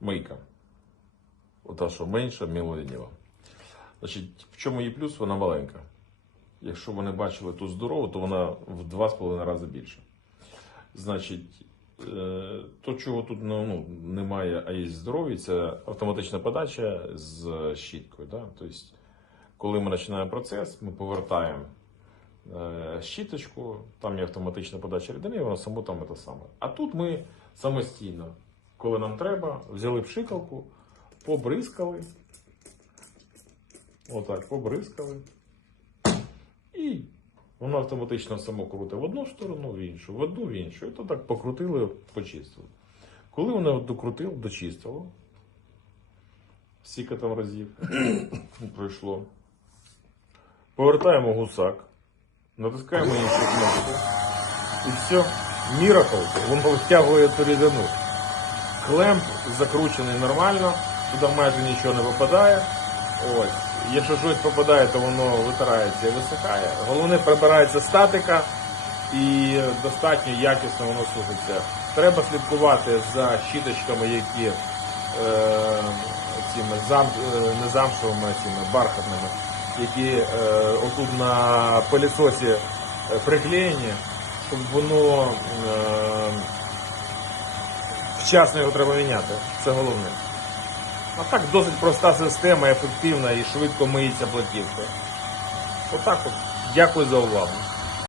мийка. Ота, що менша, мілоніва. Значить, в чому її плюс? Вона маленька. Якщо вони бачили ту здорову, то вона в 2,5 рази більше. Значить, е, то, чого тут ну, ну, немає, а є здорові, це автоматична подача з щіткою. Да? Тобто, коли ми починаємо процес, ми повертаємо е, щіточку, там є автоматична подача рідини, і воно само там те саме. А тут ми самостійно, коли нам треба, взяли пшикалку, побризкали. Отак, побризкали. І воно автоматично само крутить в одну сторону, в іншу, в одну, в іншу. І то так покрутили, почистили. Коли воно докрутило, дочистило, скільки там разів пройшло. Повертаємо гусак, натискаємо іншу кнопку. І все, міракл, воно витягує ту рідину. Клемп закручений нормально, туди майже нічого не попадає. Ось. Якщо щось попадає, то воно витирається і висихає. Головне прибирається статика і достатньо якісно воно сушиться. Треба слідкувати за щіточками, які е, цими зам, е, не замшевими, а цими бархатними, які е, отут на пилісосі е, приклеєні, щоб воно е, вчасно його треба міняти. Це головне. А так досить проста система, ефективна і швидко миється платівка. Отак от. Дякую за увагу.